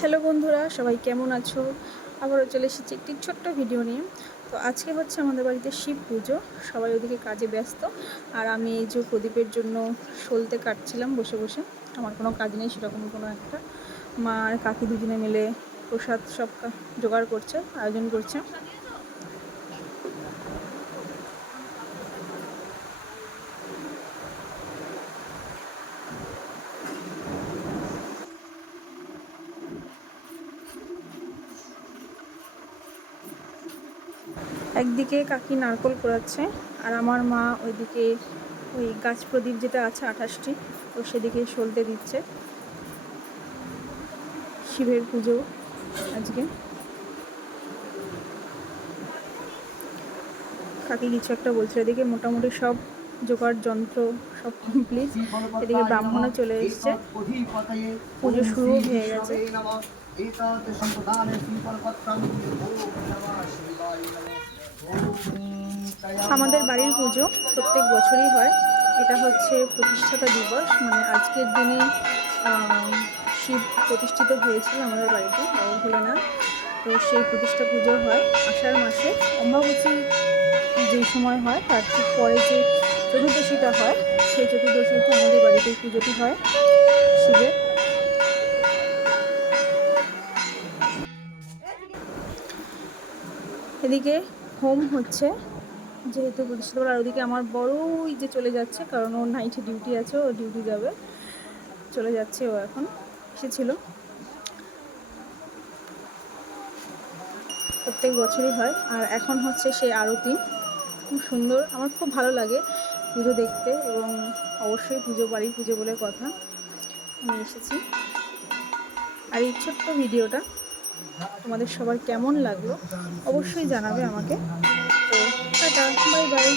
Hello বন্ধুরা, সবাই কেমন আছো? আবারও চলে এসেছি একটি ছোট্ট ভিডিও নিয়ে। তো আজকে হচ্ছে আমাদের বাড়িতে শিব পুজো। সবাই ওদিকে কাজে ব্যস্ত, আর আমি এই যে প্রদীপের জন্য সলতে কাটছিলাম বসে বসে। আমার কোনো কাজ নেই সেরকম কোনো একটা। মা আর কাকি দুজনে মিলে প্রসাদ সব জোগাড় করছে, আয়োজন করছে। একদিকে কাকি নারকোল কুড়াচ্ছে, আর আমার মা ওইদিকে ওই গাছ প্রদীপ যেটা আছে 28টি, তো সেদিকে সলতে দিচ্ছে। শিবের পুজো আজকে। কাকি কিছু একটা বলছিল। এদিকে মোটামুটি সব জোগাড় যন্ত্র সব কমপ্লিট। এদিকে ব্রাহ্মণও চলে এসছে, পুজো শুরুও হয়ে গেছে। আমাদের বাড়ির পুজো প্রত্যেক বছরই হয়। এটা হচ্ছে প্রতিষ্ঠাতা দিবস, মানে আজকের দিনে শিব প্রতিষ্ঠিত হয়েছিল আমাদের বাড়িতে, বাবা ভোলেনাথ। তো সেই প্রতিষ্ঠা পুজো হয় আষাঢ় মাসে অমাবস্যা যেই সময় হয়, তার ঠিক পরে যে চতুর্দশীটা হয়, সেই চতুর্দশীতে আমাদের বাড়িতে পুজোটি হয় শিবের। এদিকে হোম হচ্ছে যেহেতু প্রতিষ্ঠিত, আর ওদিকে আমার বড়ই যে চলে যাচ্ছে, কারণ ওর নাইটে ডিউটি আছে, ও ডিউটি যাবে, চলে যাচ্ছে। ও এখন এসেছিল। প্রত্যেক বছরই হয়। আর এখন হচ্ছে সেই আরতি, খুব সুন্দর, আমার খুব ভালো লাগে পুজো দেখতে। এবং অবশ্যই পুজো বাড়ির পুজো বলে কথা, আমি এসেছি। আর এই ছোট্ট ভিডিওটা তোমাদের সবার কেমন লাগলো অবশ্যই জানাবে আমাকে। তো টাটা, বাই বাই।